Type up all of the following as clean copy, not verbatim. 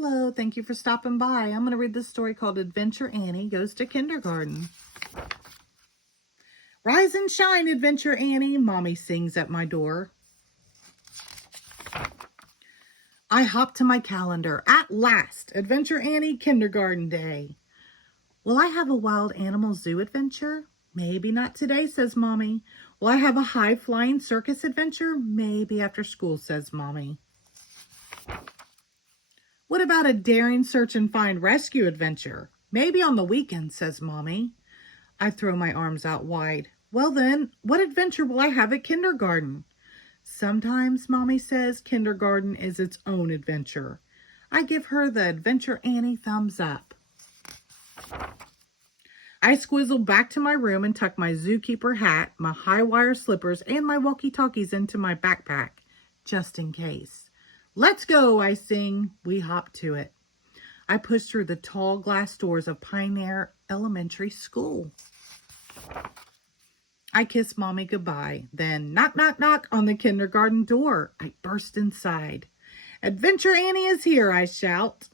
Hello, thank you for stopping by. I'm going to read this story called Adventure Annie Goes to Kindergarten. Rise and shine, Adventure Annie, Mommy sings at my door. I hop to my calendar. At last, Adventure Annie Kindergarten Day. Will I have a wild animal zoo adventure? Maybe not today, says Mommy. Will I have a high-flying circus adventure? Maybe after school, says Mommy. What about a daring search and find rescue adventure? Maybe on the weekend, says Mommy. I throw my arms out wide. Well then, what adventure will I have at kindergarten? Sometimes, Mommy says, kindergarten is its own adventure. I give her the Adventure Annie thumbs up. I squizzle back to my room and tuck my zookeeper hat, my Highwire slippers, and my walkie-talkies into my backpack, just in case. Let's go, I sing. We hop to it. I push through the tall glass doors of Pioneer Elementary School. I kiss Mommy goodbye. Then knock, knock, knock on the kindergarten door. I burst inside. Adventure Annie is here, I shout.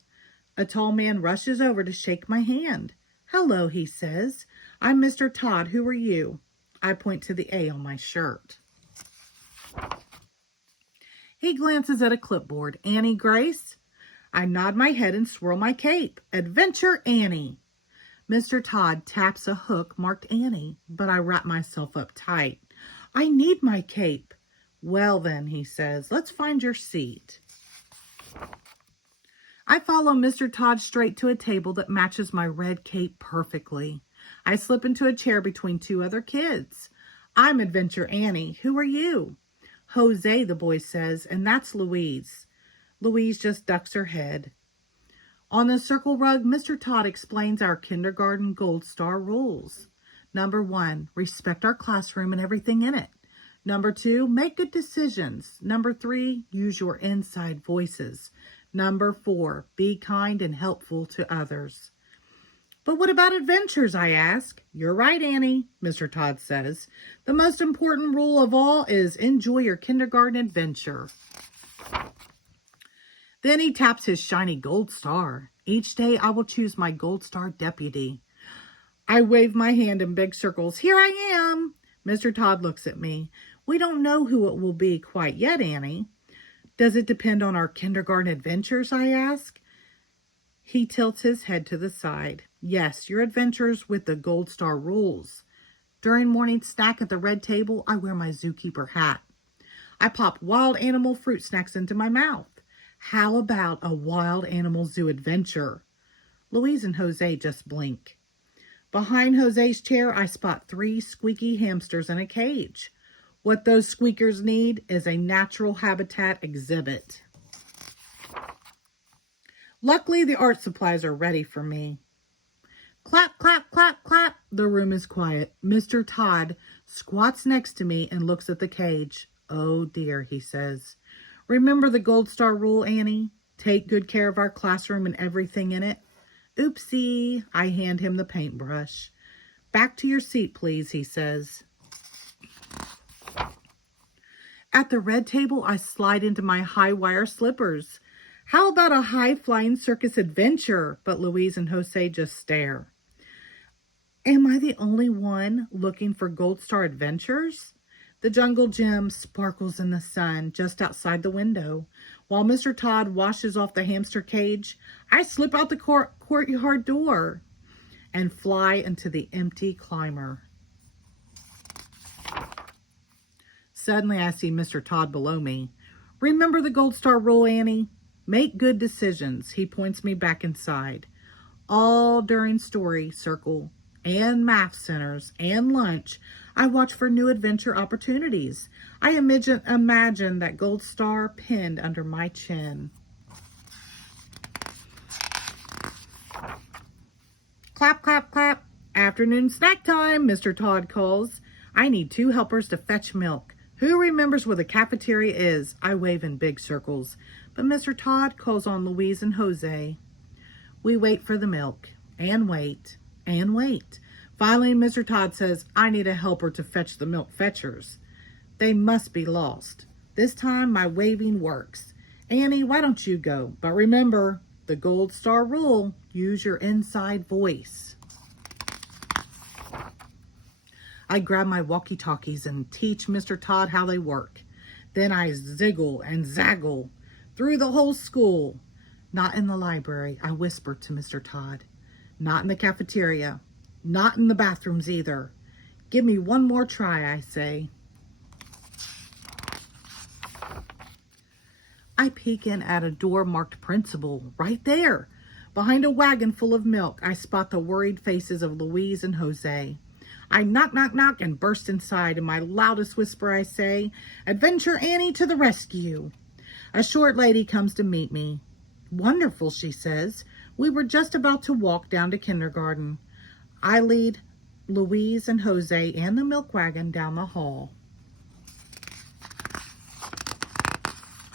A tall man rushes over to shake my hand. Hello, he says. I'm Mr. Todd. Who are you? I point to the A on my shirt. He glances at a clipboard. Annie Grace? I nod my head and swirl my cape. Adventure Annie. Mr. Todd taps a hook marked Annie, but I wrap myself up tight. I need my cape. Well then, he says, let's find your seat. I follow Mr. Todd straight to a table that matches my red cape perfectly. I slip into a chair between two other kids. I'm Adventure Annie. Who are you? Jose, the boy says, and that's Louise. Louise just ducks her head. On the circle rug, Mr. Todd explains our kindergarten Gold Star rules. Number 1, respect our classroom and everything in it. Number 2, make good decisions. Number 3, use your inside voices. Number 4, be kind and helpful to others. But what about adventures, I ask. You're right, Annie, Mr. Todd says. The most important rule of all is enjoy your kindergarten adventure. Then he taps his shiny gold star. Each day I will choose my gold star deputy. I wave my hand in big circles. Here I am. Mr. Todd looks at me. We don't know who it will be quite yet, Annie. Does it depend on our kindergarten adventures, I ask. He tilts his head to the side. Yes, your adventures with the Gold Star rules. During morning snack at the red table, I wear my zookeeper hat. I pop wild animal fruit snacks into my mouth. How about a wild animal zoo adventure? Louise and Jose just blink. Behind Jose's chair, I spot 3 squeaky hamsters in a cage. What those squeakers need is a natural habitat exhibit. Luckily, the art supplies are ready for me. Clap, clap, clap, clap. The room is quiet. Mr. Todd squats next to me and looks at the cage. Oh dear, he says. Remember the Gold Star rule, Annie? Take good care of our classroom and everything in it. Oopsie. I hand him the paintbrush. Back to your seat, please, he says. At the red table, I slide into my Highwire slippers. How about a high-flying circus adventure? But Louise and Jose just stare. Am I the only one looking for Gold Star adventures? The jungle gym sparkles in the sun just outside the window. While Mr. Todd washes off the hamster cage, I slip out the courtyard door and fly into the empty climber. Suddenly, I see Mr. Todd below me. Remember the Gold Star rule, Annie? Make good decisions. He points me back inside. All during story circle and math centers and lunch, I watch for new adventure opportunities. I imagine that Gold Star pinned under my chin. Clap, clap, clap. Afternoon snack time, Mr. Todd calls. I need 2 helpers to fetch milk. Who remembers where the cafeteria is? I wave in big circles. But Mr. Todd calls on Louise and Jose. We wait for the milk. And wait. And wait. Finally, Mr. Todd says, I need a helper to fetch the milk fetchers. They must be lost. This time, my waving works. Annie, why don't you go? But remember, The Gold Star rule, use your inside voice. I grab my walkie-talkies and teach Mr. Todd how they work. Then I ziggle and zaggle through the whole school. Not in the library, I whisper to Mr. Todd. Not in the cafeteria. Not in the bathrooms either. Give me one more try, I say. I peek in at a door marked principal, right there. Behind a wagon full of milk, I spot the worried faces of Louise and Jose. I knock, knock, knock, and burst inside. In my loudest whisper, I say, Adventure Annie to the rescue. A short lady comes to meet me. Wonderful, she says. We were just about to walk down to kindergarten. I lead Louise and Jose and the milk wagon down the hall.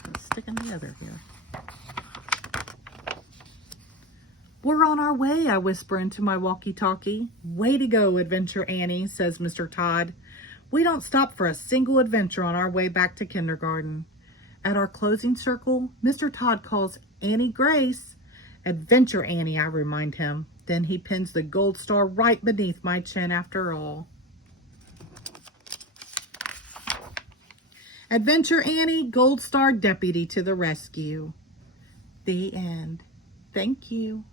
Let's stick them together here. We're on our way, I whisper into my walkie-talkie. Way to go, Adventure Annie, says Mr. Todd. We don't stop for a single adventure on our way back to kindergarten. At our closing circle, Mr. Todd calls Annie Grace. Adventure Annie, I remind him. Then he pins the gold star right beneath my chin after all. Adventure Annie, Gold Star Deputy to the rescue. The end. Thank you.